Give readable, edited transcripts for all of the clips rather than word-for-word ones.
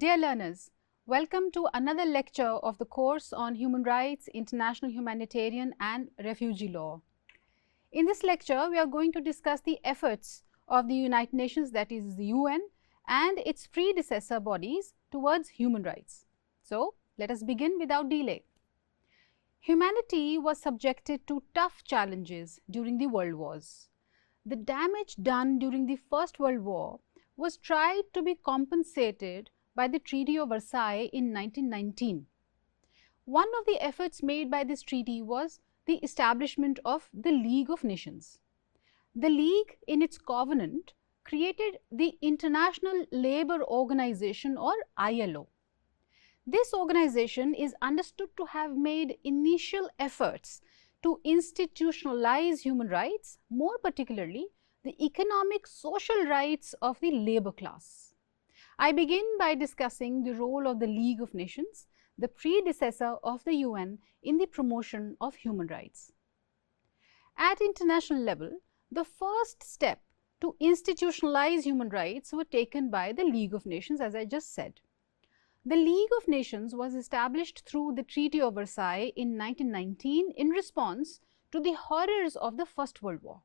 Dear learners, welcome to another lecture of the course on human rights, international humanitarian and refugee law. In this lecture, we are going to discuss the efforts of the United Nations, that is the UN, and its predecessor bodies towards human rights. So, let us begin without delay. Humanity was subjected to tough challenges during the world wars. The damage done during the First World War was tried to be compensated by the Treaty of Versailles in 1919. One of the efforts made by this treaty was the establishment of the League of Nations. The League, in its covenant, created the International Labour Organization, or ILO. This organization is understood to have made initial efforts to institutionalize human rights, more particularly the economic social rights of the labour class. I begin by discussing the role of the League of Nations, the predecessor of the UN, in the promotion of human rights. At international level, the first step to institutionalize human rights were taken by the League of Nations, as I just said. The League of Nations was established through the Treaty of Versailles in 1919 in response to the horrors of the First World War.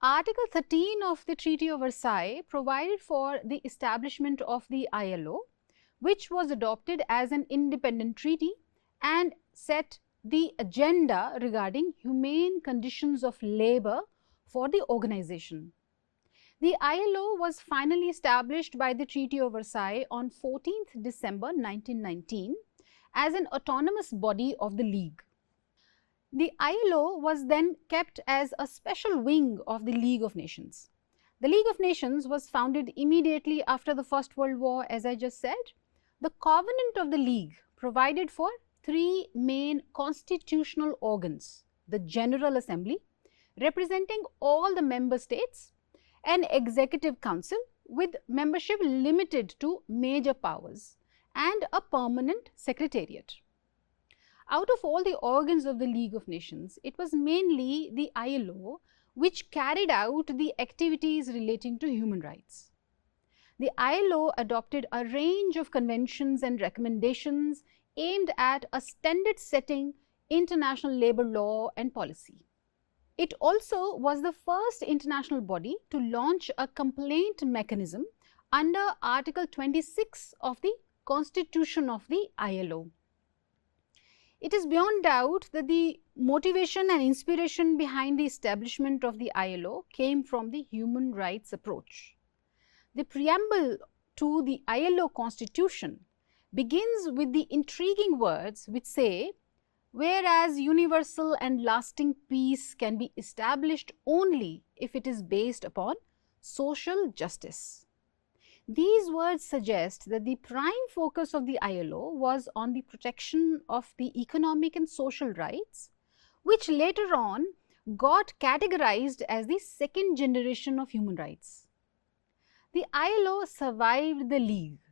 Article 13 of the Treaty of Versailles provided for the establishment of the ILO, which was adopted as an independent treaty and set the agenda regarding humane conditions of labour for the organization. The ILO was finally established by the Treaty of Versailles on 14th December 1919 as an autonomous body of the League. The ILO was then kept as a special wing of the League of Nations. The League of Nations was founded immediately after the First World War, as I just said. The covenant of the League provided for three main constitutional organs: the General Assembly, representing all the member states, an executive council with membership limited to major powers, and a permanent secretariat. Out of all the organs of the League of Nations, it was mainly the ILO which carried out the activities relating to human rights. The ILO adopted a range of conventions and recommendations aimed at a standard-setting international labour law and policy. It also was the first international body to launch a complaint mechanism under Article 26 of the Constitution of the ILO. It is beyond doubt that the motivation and inspiration behind the establishment of the ILO came from the human rights approach. The preamble to the ILO Constitution begins with the intriguing words which say, "Whereas universal and lasting peace can be established only if it is based upon social justice." These words suggest that the prime focus of the ILO was on the protection of the economic and social rights, which later on got categorized as the second generation of human rights. The ILO survived the League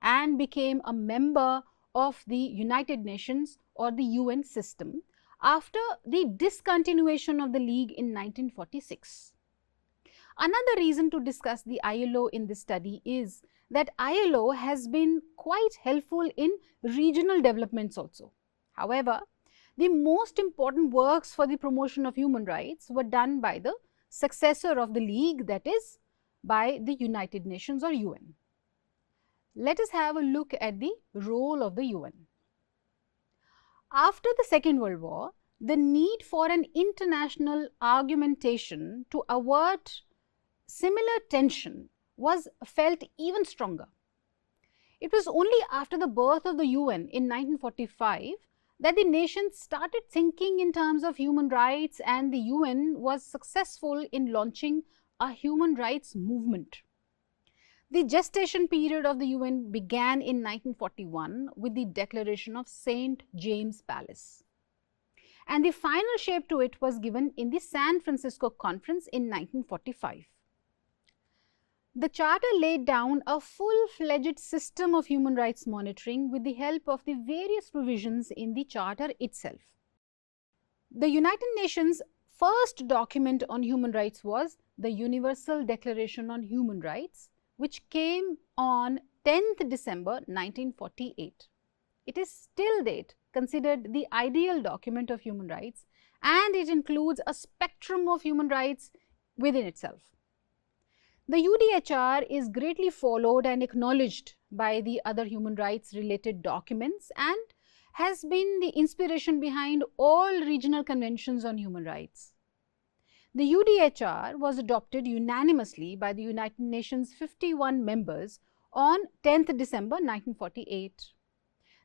and became a member of the United Nations, or the UN system, after the discontinuation of the League in 1946. Another reason to discuss the ILO in this study is that ILO has been quite helpful in regional developments also. However, the most important works for the promotion of human rights were done by the successor of the League, that is, by the United Nations, or UN. Let us have a look at the role of the UN. After the Second World War, the need for an international argumentation to avert similar tension was felt even stronger. It was only after the birth of the UN in 1945 that the nations started thinking in terms of human rights, and the UN was successful in launching a human rights movement. The gestation period of the UN began in 1941 with the declaration of St. James Palace, and the final shape to it was given in the San Francisco Conference in 1945. The Charter laid down a full-fledged system of human rights monitoring with the help of the various provisions in the Charter itself. The United Nations' first document on human rights was the Universal Declaration on Human Rights, which came on 10th December 1948. It is till date considered the ideal document of human rights, and it includes a spectrum of human rights within itself. The UDHR is greatly followed and acknowledged by the other human rights related documents and has been the inspiration behind all regional conventions on human rights. The UDHR was adopted unanimously by the United Nations 51 members on 10th December 1948.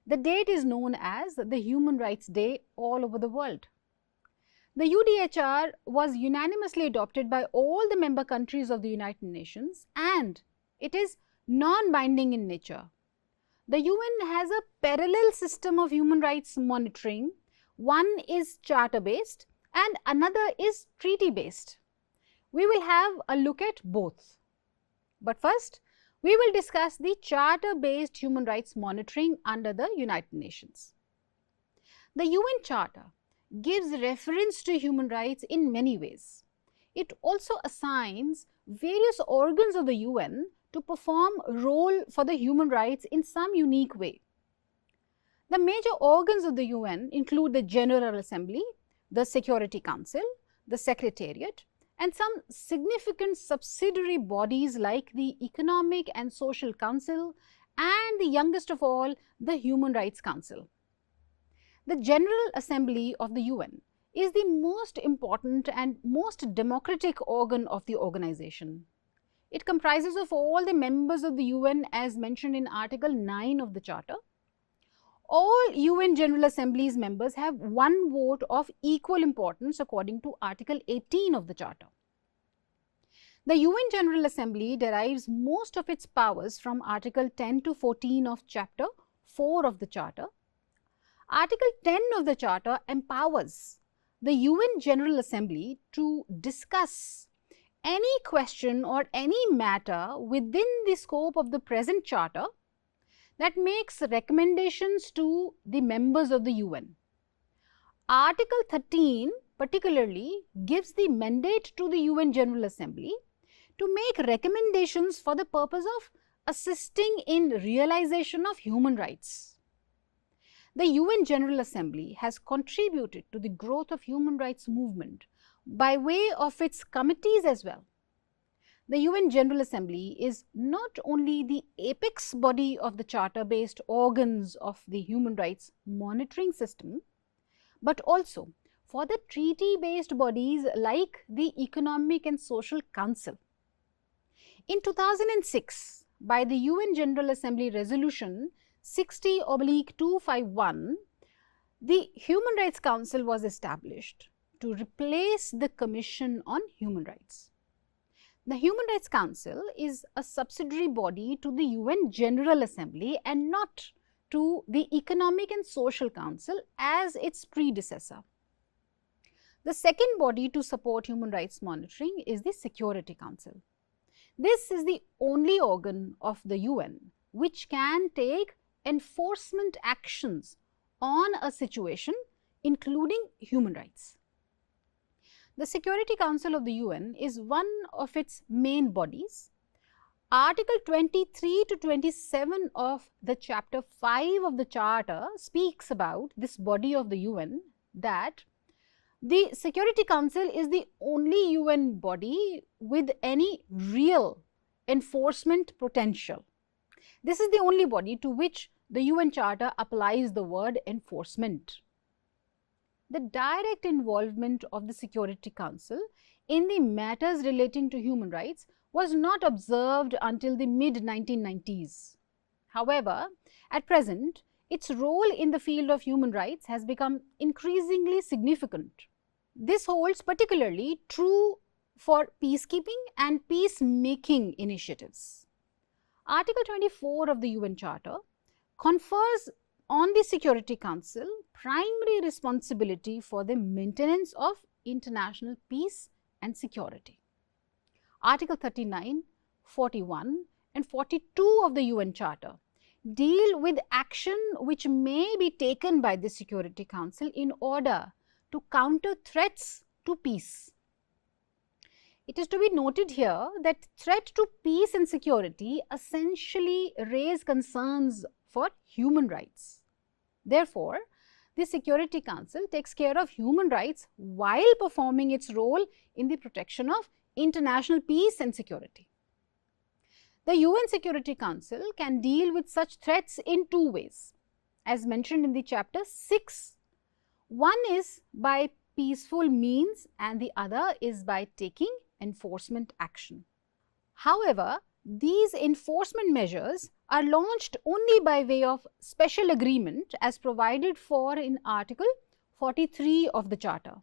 The date is known as the Human Rights Day all over the world. The UDHR was unanimously adopted by all the member countries of the United Nations, and it is non-binding in nature. The UN has a parallel system of human rights monitoring. One is charter-based and another is treaty-based. We will have a look at both. But first, we will discuss the charter-based human rights monitoring under the United Nations. The UN Charter gives reference to human rights in many ways. It also assigns various organs of the UN to perform a role for the human rights in some unique way. The major organs of the UN include the General Assembly, the Security Council, the Secretariat, and some significant subsidiary bodies like the Economic and Social Council and the youngest of all, the Human Rights Council. The General Assembly of the UN is the most important and most democratic organ of the organization. It comprises of all the members of the UN as mentioned in Article 9 of the Charter. All UN General Assembly's members have one vote of equal importance according to Article 18 of the Charter. The UN General Assembly derives most of its powers from Article 10 to 14 of Chapter 4 of the Charter. Article 10 of the Charter empowers the UN General Assembly to discuss any question or any matter within the scope of the present Charter that makes recommendations to the members of the UN. Article 13 particularly gives the mandate to the UN General Assembly to make recommendations for the purpose of assisting in realization of human rights. The UN General Assembly has contributed to the growth of human rights movement by way of its committees as well. The UN General Assembly is not only the apex body of the charter-based organs of the human rights monitoring system, but also for the treaty-based bodies like the Economic and Social Council. In 2006, by the UN General Assembly Resolution 60/251, the Human Rights Council was established to replace the Commission on Human Rights. The Human Rights Council is a subsidiary body to the UN General Assembly and not to the Economic and Social Council as its predecessor. The second body to support human rights monitoring is the Security Council. This is the only organ of the UN which can take enforcement actions on a situation including human rights. The Security Council of the UN is one of its main bodies. Article 23 to 27 of the Chapter 5 of the Charter speaks about this body of the UN, that the Security Council is the only UN body with any real enforcement potential. This is the only body to which the UN Charter applies the word enforcement. The direct involvement of the Security Council in the matters relating to human rights was not observed until the mid-1990s. However, at present, its role in the field of human rights has become increasingly significant. This holds particularly true for peacekeeping and peacemaking initiatives. Article 24 of the UN Charter confers on the Security Council primary responsibility for the maintenance of international peace and security. Article 39, 41 and 42 of the UN Charter deal with action which may be taken by the Security Council in order to counter threats to peace. It is to be noted here that threat to peace and security essentially raise concerns for human rights. Therefore, the Security Council takes care of human rights while performing its role in the protection of international peace and security. The UN Security Council can deal with such threats in two ways, as mentioned in the chapter 6. One is by peaceful means and the other is by taking enforcement action. However, these enforcement measures are launched only by way of special agreement as provided for in Article 43 of the Charter.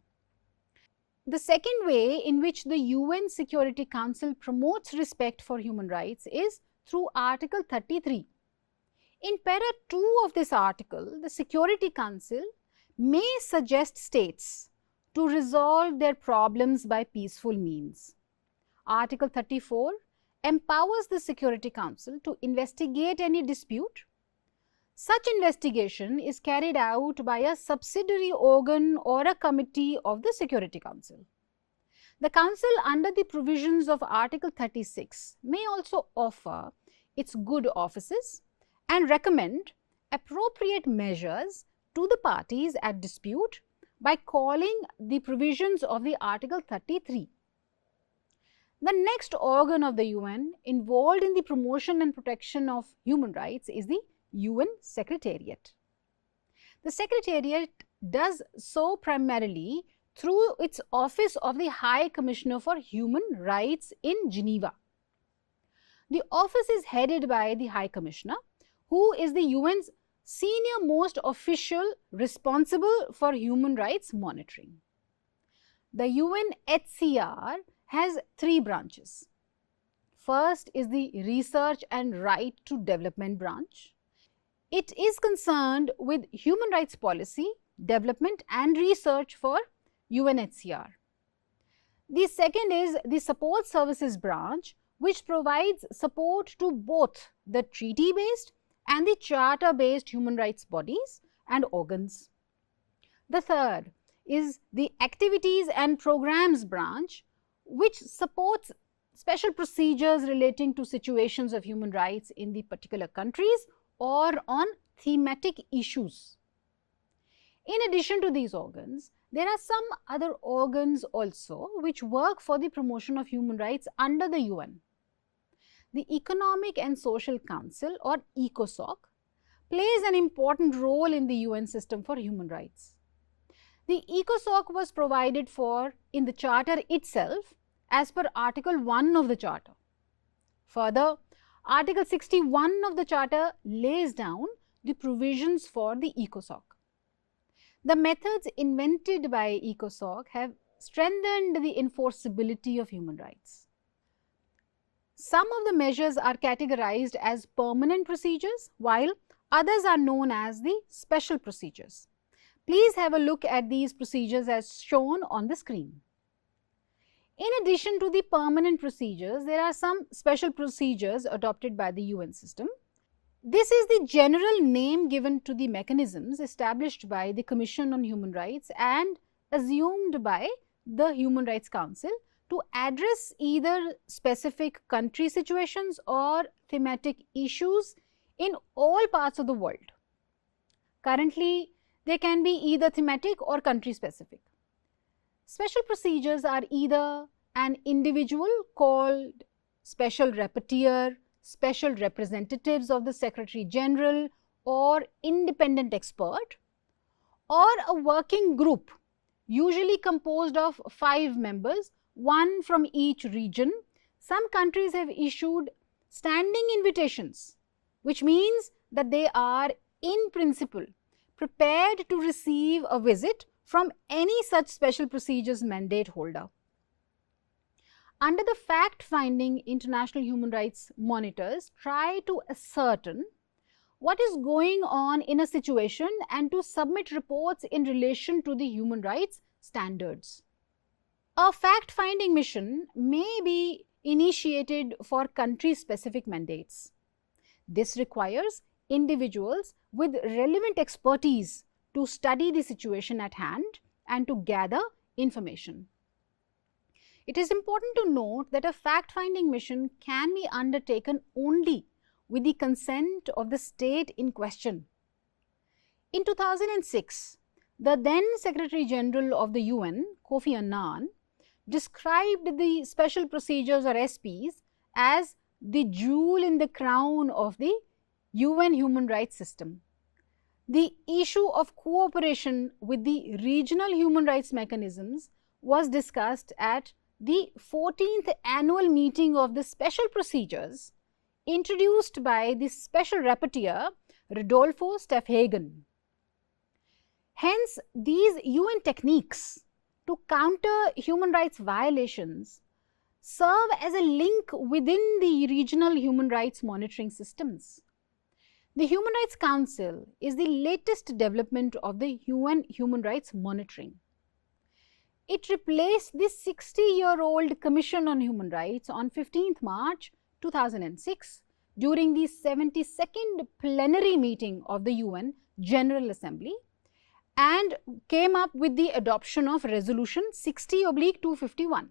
The second way in which the UN Security Council promotes respect for human rights is through Article 33. In para 2 of this article, the Security Council may suggest states to resolve their problems by peaceful means. Article 34 empowers the Security Council to investigate any dispute. Such investigation is carried out by a subsidiary organ or a committee of the Security Council. The Council, under the provisions of Article 36, may also offer its good offices and recommend appropriate measures to the parties at dispute by calling the provisions of the Article 33. The next organ of the UN involved in the promotion and protection of human rights is the UN Secretariat. The Secretariat does so primarily through its Office of the High Commissioner for Human Rights in Geneva. The office is headed by the High Commissioner, who is the UN's senior most official responsible for human rights monitoring. The UNHCR has three branches. First is the Research and Right to Development branch. It is concerned with human rights policy, development and research for UNHCR. The second is the Support Services branch, which provides support to both the treaty-based and the charter-based human rights bodies and organs. The third is the Activities and Programs branch, which supports special procedures relating to situations of human rights in the particular countries or on thematic issues. In addition to these organs, there are some other organs also which work for the promotion of human rights under the UN. The Economic and Social Council, or ECOSOC, plays an important role in the UN system for human rights. The ECOSOC was provided for in the Charter itself as per Article 1 of the Charter. Further, Article 61 of the Charter lays down the provisions for the ECOSOC. The methods invented by ECOSOC have strengthened the enforceability of human rights. Some of the measures are categorized as permanent procedures, while others are known as the special procedures. Please have a look at these procedures as shown on the screen. In addition to the permanent procedures, there are some special procedures adopted by the UN system. This is the general name given to the mechanisms established by the Commission on Human Rights and assumed by the Human Rights Council to address either specific country situations or thematic issues in all parts of the world. Currently, they can be either thematic or country specific. Special procedures are either an individual called special rapporteur, special representatives of the Secretary General or independent expert, or a working group usually composed of 5 members, one from each region. Some countries have issued standing invitations, which means that they are in principle prepared to receive a visit from any such special procedures mandate holder. Under the fact-finding, international human rights monitors try to ascertain what is going on in a situation and to submit reports in relation to the human rights standards. A fact-finding mission may be initiated for country-specific mandates. This requires individuals with relevant expertise to study the situation at hand and to gather information. It is important to note that a fact-finding mission can be undertaken only with the consent of the state in question. In 2006, the then Secretary General of the UN, Kofi Annan, described the special procedures or SPs as the jewel in the crown of the UN human rights system. The issue of cooperation with the regional human rights mechanisms was discussed at the 14th annual meeting of the special procedures introduced by the special rapporteur Rodolfo Stephagen. Hence, these UN techniques to counter human rights violations serve as a link within the regional human rights monitoring systems. The Human Rights Council is the latest development of the UN human rights monitoring. It replaced the 60-year-old Commission on Human Rights on 15th March 2006 during the 72nd plenary meeting of the UN General Assembly and came up with the adoption of Resolution 60/251.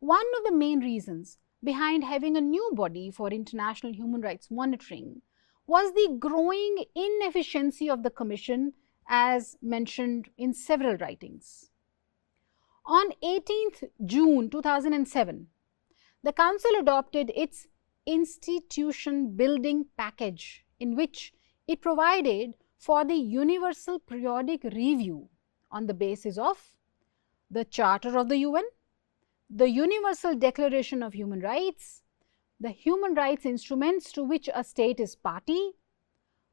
One of the main reasons behind having a new body for international human rights monitoring was the growing inefficiency of the Commission, as mentioned in several writings. On 18th June 2007, the Council adopted its institution building package, in which it provided for the Universal Periodic Review on the basis of the Charter of the UN, the Universal Declaration of Human Rights, the human rights instruments to which a state is party,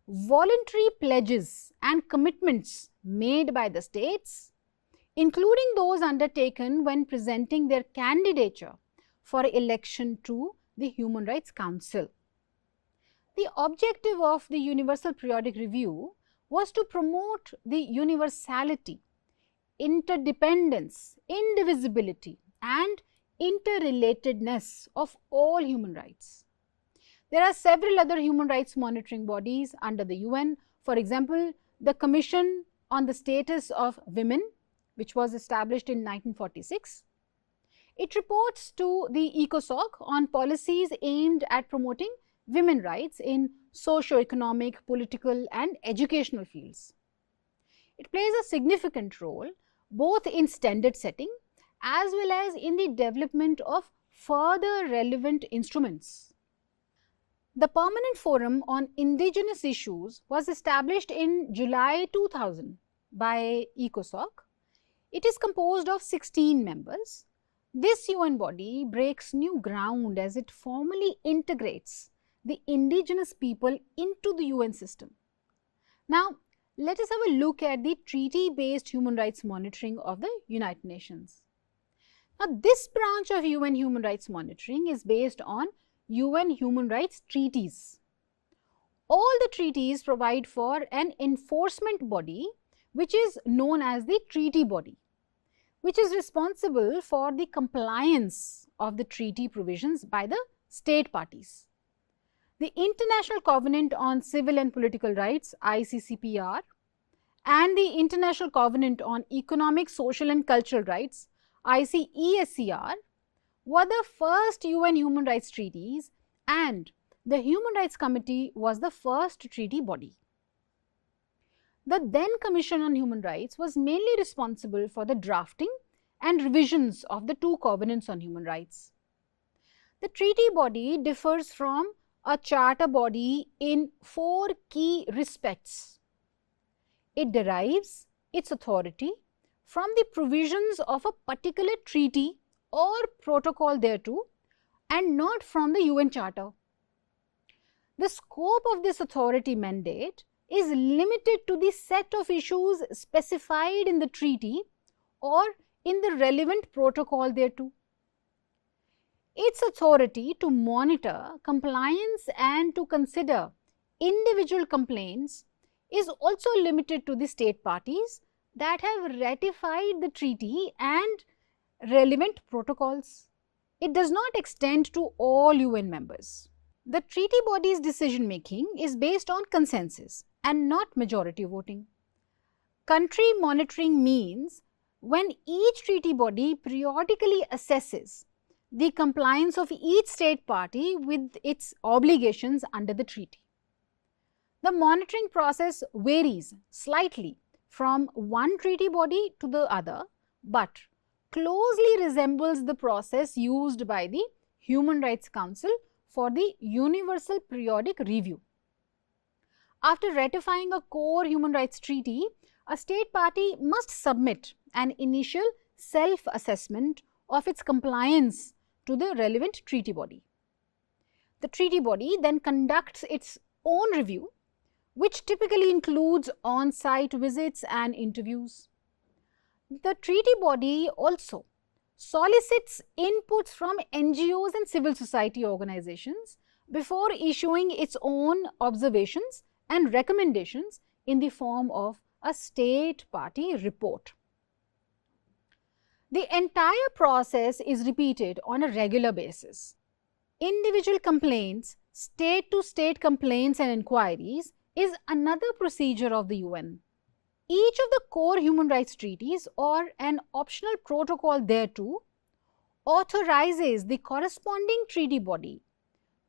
voluntary pledges and commitments made by the states, including those undertaken when presenting their candidature for election to the Human Rights Council. The objective of the Universal Periodic Review was to promote the universality, interdependence, indivisibility, and interrelatedness of all human rights. There are several other human rights monitoring bodies under the UN. For example, the Commission on the Status of Women, which was established in 1946. It reports to the ECOSOC on policies aimed at promoting women's rights in socio-economic, political, and educational fields. It plays a significant role both in standard setting as well as in the development of further relevant instruments. The Permanent Forum on Indigenous Issues was established in July 2000 by ECOSOC. It is composed of 16 members. This UN body breaks new ground as it formally integrates the indigenous people into the UN system. Now, let us have a look at the treaty-based human rights monitoring of the United Nations. Now, this branch of UN human rights monitoring is based on UN human rights treaties. All the treaties provide for an enforcement body which is known as the treaty body, which is responsible for the compliance of the treaty provisions by the state parties. The International Covenant on Civil and Political Rights, ICCPR, and the International Covenant on Economic, Social and Cultural Rights, ICESCR, were the first UN human rights treaties, and the Human Rights Committee was the first treaty body. The then Commission on Human Rights was mainly responsible for the drafting and revisions of the two covenants on human rights. The treaty body differs from a charter body in 4 key respects. It derives its authority from the provisions of a particular treaty or protocol thereto and not from the UN Charter. The scope of this authority mandate is limited to the set of issues specified in the treaty or in the relevant protocol thereto. Its authority to monitor compliance and to consider individual complaints is also limited to the state parties that have ratified the treaty and relevant protocols. It does not extend to all UN members. The treaty body's decision making is based on consensus and not majority voting. Country monitoring means when each treaty body periodically assesses the compliance of each state party with its obligations under the treaty. The monitoring process varies slightly from one treaty body to the other, but closely resembles the process used by the Human Rights Council for the Universal Periodic Review. After ratifying a core human rights treaty, a state party must submit an initial self-assessment of its compliance to the relevant treaty body. The treaty body then conducts its own review, which typically includes on-site visits and interviews. The treaty body also solicits inputs from NGOs and civil society organizations before issuing its own observations and recommendations in the form of a state party report. The entire process is repeated on a regular basis. Individual complaints, state-to-state complaints and inquiries is another procedure of the UN. Each of the core human rights treaties or an optional protocol thereto authorizes the corresponding treaty body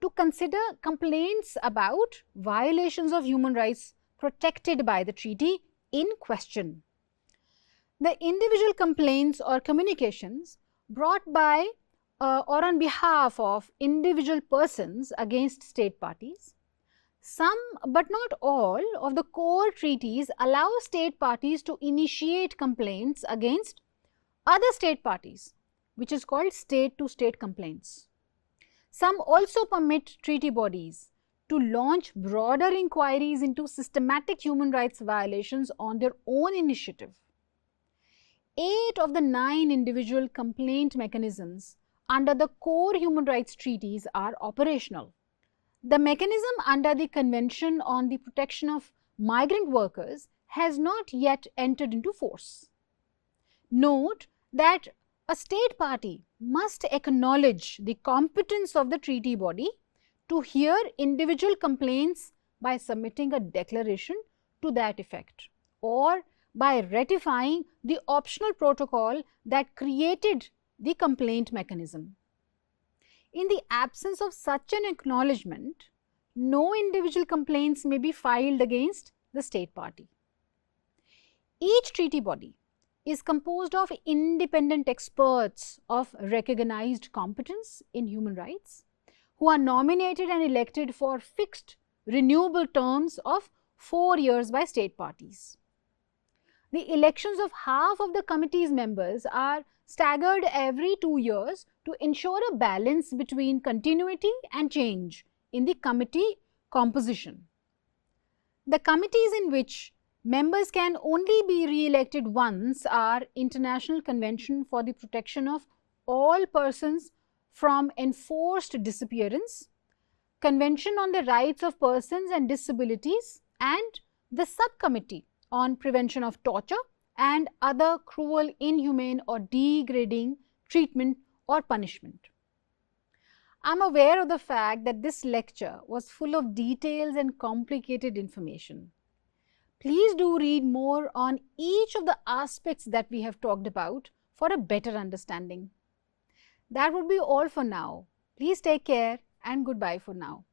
to consider complaints about violations of human rights protected by the treaty in question. The individual complaints or communications brought by or on behalf of individual persons against state parties. Some but not all of the core treaties allow state parties to initiate complaints against other state parties, which is called state-to-state complaints. Some also permit treaty bodies to launch broader inquiries into systematic human rights violations on their own initiative. 8 of the 9 individual complaint mechanisms under the core human rights treaties are operational. The mechanism under the Convention on the Protection of Migrant Workers has not yet entered into force. Note that a state party must acknowledge the competence of the treaty body to hear individual complaints by submitting a declaration to that effect or by ratifying the optional protocol that created the complaint mechanism. In the absence of such an acknowledgement, no individual complaints may be filed against the state party. Each treaty body is composed of independent experts of recognized competence in human rights who are nominated and elected for fixed renewable terms of 4 years by state parties. The elections of half of the committee's members are staggered every 2 years to ensure a balance between continuity and change in the committee composition. The committees in which members can only be re-elected once are International Convention for the Protection of All Persons from Enforced Disappearance, Convention on the Rights of Persons and Disabilities, and the Subcommittee on Prevention of Torture and other cruel, inhumane or degrading treatment or punishment. I am aware of the fact that this lecture was full of details and complicated information. Please do read more on each of the aspects that we have talked about for a better understanding. That would be all for now. Please take care and goodbye for now.